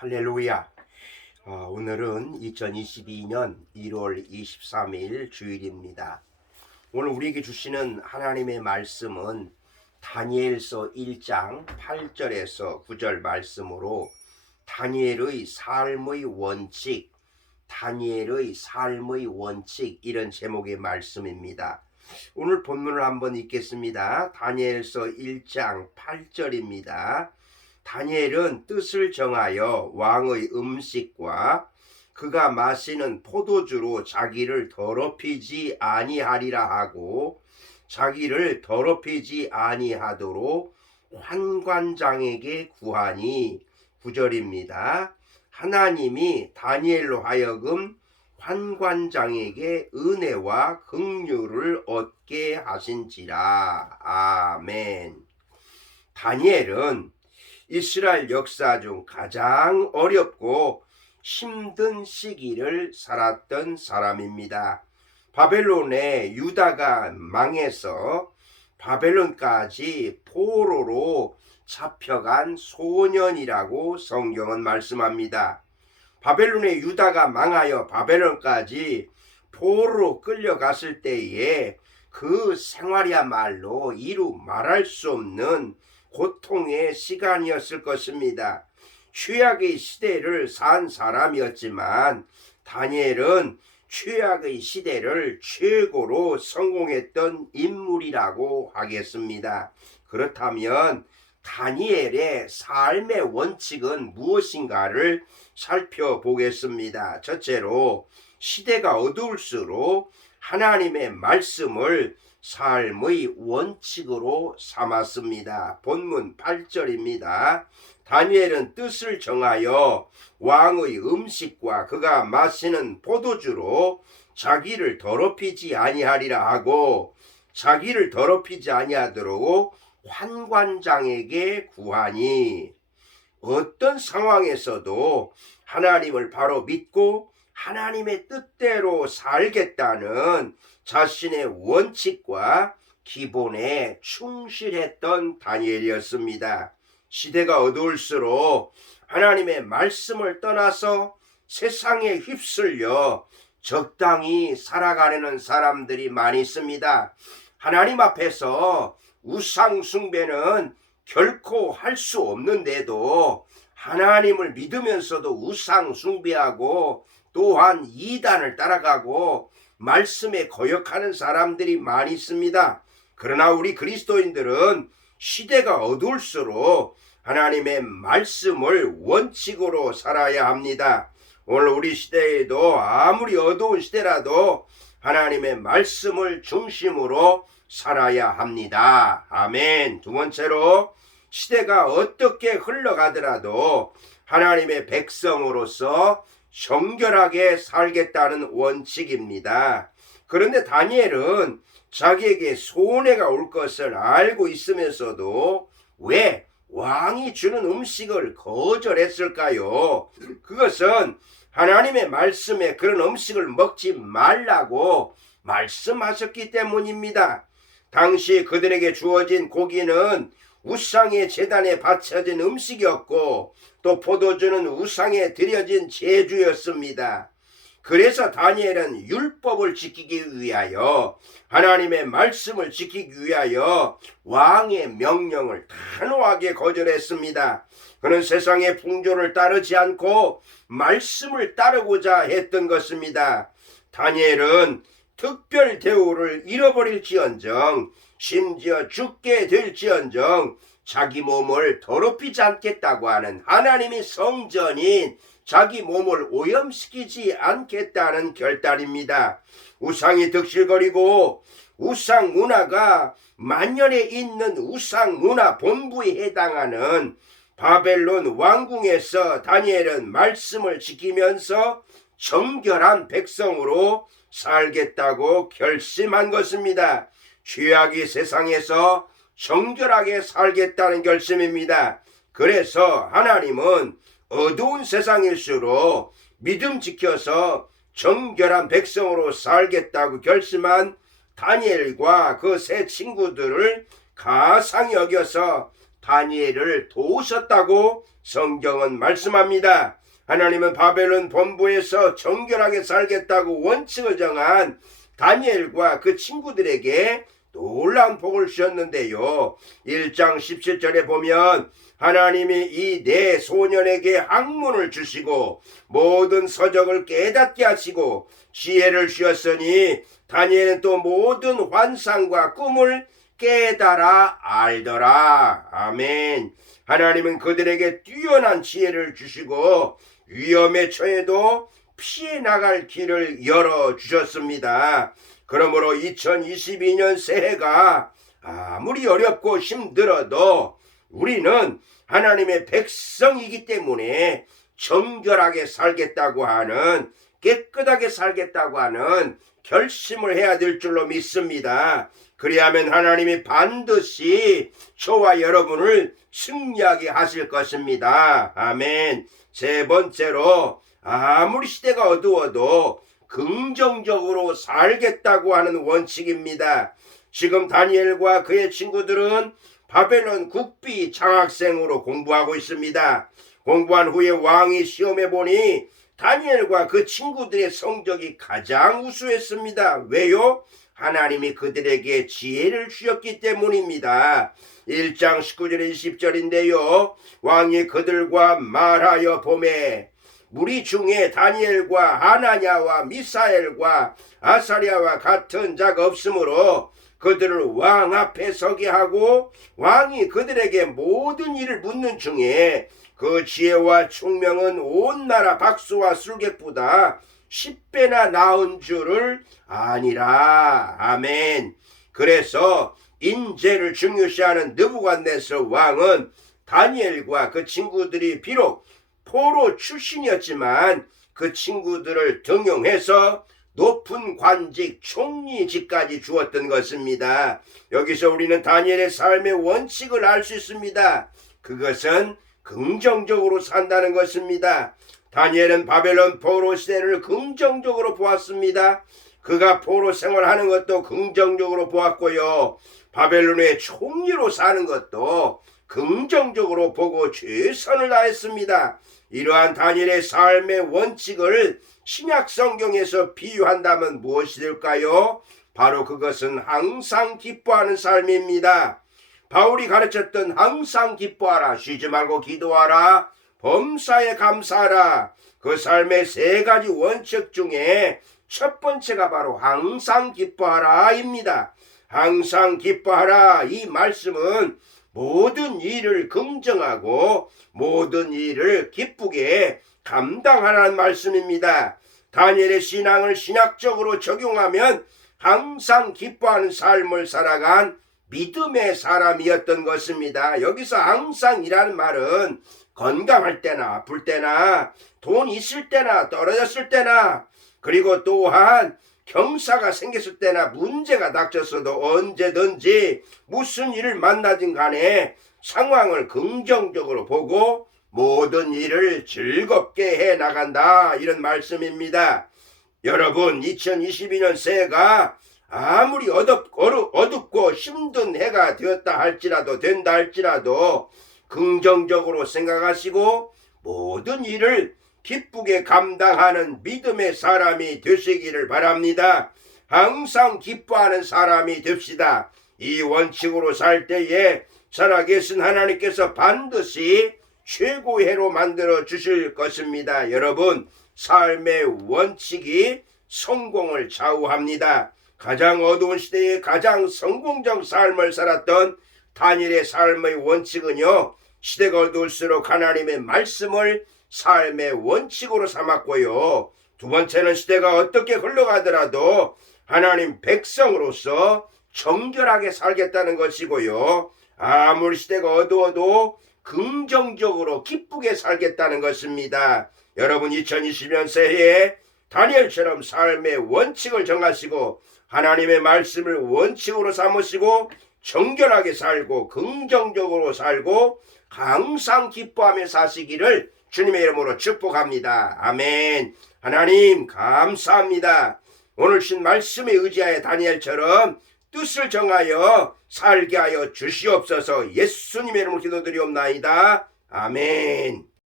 할렐루야. 오늘은 2022년 1월 23일 주일입니다. 오늘 우리에게 주시는 하나님의 말씀은 다니엘서 1장 8절에서 9절 말씀으로 다니엘의 삶의 원칙, 이런 제목의 말씀입니다. 오늘 본문을 한번 읽겠습니다. 다니엘서 1장 8절입니다. 다니엘은 뜻을 정하여 왕의 음식과 그가 마시는 포도주로 자기를 더럽히지 아니하리라 하고 자기를 더럽히지 아니하도록 환관장에게 구하니 9절입니다. 하나님이 다니엘로 하여금 환관장에게 은혜와 긍휼을 얻게 하신지라. 아멘. 다니엘은 이스라엘 역사 중 가장 어렵고 힘든 시기를 살았던 사람입니다. 바벨론에 유다가 망해서 바벨론까지 포로로 잡혀간 소년이라고 성경은 말씀합니다. 바벨론의 유다가 망하여 바벨론까지 포로로 끌려갔을 때에 그 생활이야말로 이루 말할 수 없는 고통의 시간이었을 것입니다. 최악의 시대를 산 사람이었지만 다니엘은 최악의 시대를 최고로 성공했던 인물이라고 하겠습니다. 그렇다면 다니엘의 삶의 원칙은 무엇인가를 살펴보겠습니다. 첫째로 시대가 어두울수록 하나님의 말씀을 삶의 원칙으로 삼았습니다. 본문 8절입니다. 다니엘은 뜻을 정하여 왕의 음식과 그가 마시는 포도주로 자기를 더럽히지 아니하리라 하고 자기를 더럽히지 아니하도록 환관장에게 구하니, 어떤 상황에서도 하나님을 바로 믿고 하나님의 뜻대로 살겠다는 자신의 원칙과 기본에 충실했던 다니엘이었습니다. 시대가 어두울수록 하나님의 말씀을 떠나서 세상에 휩쓸려 적당히 살아가려는 사람들이 많이 있습니다. 하나님 앞에서 우상 숭배는 결코 할 수 없는데도 하나님을 믿으면서도 우상 숭배하고 또한 이단을 따라가고 말씀에 거역하는 사람들이 많이 있습니다. 그러나 우리 그리스도인들은 시대가 어두울수록 하나님의 말씀을 원칙으로 살아야 합니다. 오늘 우리 시대에도 아무리 어두운 시대라도 하나님의 말씀을 중심으로 살아야 합니다. 아멘. 두 번째로 시대가 어떻게 흘러가더라도 하나님의 백성으로서 정결하게 살겠다는 원칙입니다. 그런데 다니엘은 자기에게 손해가 올 것을 알고 있으면서도 왜 왕이 주는 음식을 거절했을까요? 그것은 하나님의 말씀에 그런 음식을 먹지 말라고 말씀하셨기 때문입니다. 당시 그들에게 주어진 고기는 우상의 제단에 바쳐진 음식이었고 또 포도주는 우상에 드려진 제주였습니다. 그래서 다니엘은 율법을 지키기 위하여 하나님의 말씀을 지키기 위하여 왕의 명령을 단호하게 거절했습니다. 그는 세상의 풍조를 따르지 않고 말씀을 따르고자 했던 것입니다. 다니엘은 특별 대우를 잃어버릴지언정 심지어 죽게 될지언정 자기 몸을 더럽히지 않겠다고 하는 하나님의 성전인 자기 몸을 오염시키지 않겠다는 결단입니다. 우상이 득실거리고 우상 문화가 만연해 있는 우상 문화 본부에 해당하는 바벨론 왕궁에서 다니엘은 말씀을 지키면서 정결한 백성으로 살겠다고 결심한 것입니다. 죄악이 세상에서 정결하게 살겠다는 결심입니다. 그래서 하나님은 어두운 세상일수록 믿음 지켜서 정결한 백성으로 살겠다고 결심한 다니엘과 그 세 친구들을 가상히 여겨서 다니엘을 도우셨다고 성경은 말씀합니다. 하나님은 바벨론 본부에서 정결하게 살겠다고 원칙을 정한 다니엘과 그 친구들에게 놀라운 복을 주셨는데요. 1장 17절에 보면 하나님이 이 네 소년에게 학문을 주시고 모든 서적을 깨닫게 하시고 지혜를 주셨으니 다니엘은 또 모든 환상과 꿈을 깨달아 알더라. 아멘. 하나님은 그들에게 뛰어난 지혜를 주시고 위험에 처해도 피해 나갈 길을 열어주셨습니다. 그러므로 2022년 새해가 아무리 어렵고 힘들어도 우리는 하나님의 백성이기 때문에 정결하게 살겠다고 하는, 깨끗하게 살겠다고 하는 결심을 해야 될 줄로 믿습니다. 그리하면 하나님이 반드시 저와 여러분을 승리하게 하실 것입니다. 아멘. 세 번째로, 아무리 시대가 어두워도 긍정적으로 살겠다고 하는 원칙입니다. 지금 다니엘과 그의 친구들은 바벨론 국비 장학생으로 공부하고 있습니다. 공부한 후에 왕이 시험해 보니 다니엘과 그 친구들의 성적이 가장 우수했습니다. 왜요? 하나님이 그들에게 지혜를 주셨기 때문입니다. 1장 19절에 20절인데요. 왕이 그들과 말하여 보매 무리 중에 다니엘과 하나냐와 미사엘과 아사랴와 같은 자가 없으므로 그들을 왕 앞에 서게 하고 왕이 그들에게 모든 일을 묻는 중에 그 지혜와 총명은 온 나라 박수와 술객보다 10배나 나은 줄을 아니라. 아멘. 그래서 인재를 중요시하는 느부갓네살 왕은 다니엘과 그 친구들이 비록 포로 출신이었지만 그 친구들을 등용해서 높은 관직 총리직까지 주었던 것입니다. 여기서 우리는 다니엘의 삶의 원칙을 알 수 있습니다. 그것은 긍정적으로 산다는 것입니다. 다니엘은 바벨론 포로 시대를 긍정적으로 보았습니다. 그가 포로 생활하는 것도 긍정적으로 보았고요. 바벨론의 총리로 사는 것도 긍정적으로 보고 최선을 다했습니다. 이러한 다니엘의 삶의 원칙을 신약 성경에서 비유한다면 무엇이 될까요? 바로 그것은 항상 기뻐하는 삶입니다. 바울이 가르쳤던 항상 기뻐하라, 쉬지 말고 기도하라, 범사에 감사하라. 그 삶의 세 가지 원칙 중에 첫 번째가 바로 항상 기뻐하라입니다. 항상 기뻐하라, 이 말씀은 모든 일을 긍정하고 모든 일을 기쁘게 감당하라는 말씀입니다. 다니엘의 신앙을 신학적으로 적용하면 항상 기뻐하는 삶을 살아간 믿음의 사람이었던 것입니다. 여기서 항상이라는 말은 건강할 때나 아플 때나 돈 있을 때나 떨어졌을 때나, 그리고 또한 경사가 생겼을 때나 문제가 닥쳤어도 언제든지 무슨 일을 만나든 간에 상황을 긍정적으로 보고 모든 일을 즐겁게 해나간다, 이런 말씀입니다. 여러분, 2022년 새해가 아무리 어둡고 힘든 해가 된다 할지라도 긍정적으로 생각하시고 모든 일을 기쁘게 감당하는 믿음의 사람이 되시기를 바랍니다. 항상 기뻐하는 사람이 됩시다. 이 원칙으로 살 때에 살아계신 하나님께서 반드시 최고의 해로 만들어 주실 것입니다. 여러분, 삶의 원칙이 성공을 좌우합니다. 가장 어두운 시대에 가장 성공적 삶을 살았던 다니엘의 삶의 원칙은요, 시대가 어두울수록 하나님의 말씀을 삶의 원칙으로 삼았고요. 두 번째는 시대가 어떻게 흘러가더라도 하나님 백성으로서 정결하게 살겠다는 것이고요. 아무리 시대가 어두워도 긍정적으로 기쁘게 살겠다는 것입니다. 여러분, 2020년 새해에 다니엘처럼 삶의 원칙을 정하시고 하나님의 말씀을 원칙으로 삼으시고 정결하게 살고 긍정적으로 살고 항상 기뻐하며 사시기를 주님의 이름으로 축복합니다. 아멘. 하나님 감사합니다. 오늘 주신 말씀에 의지하여 다니엘처럼 뜻을 정하여 살게 하여 주시옵소서. 예수님의 이름으로 기도드리옵나이다. 아멘.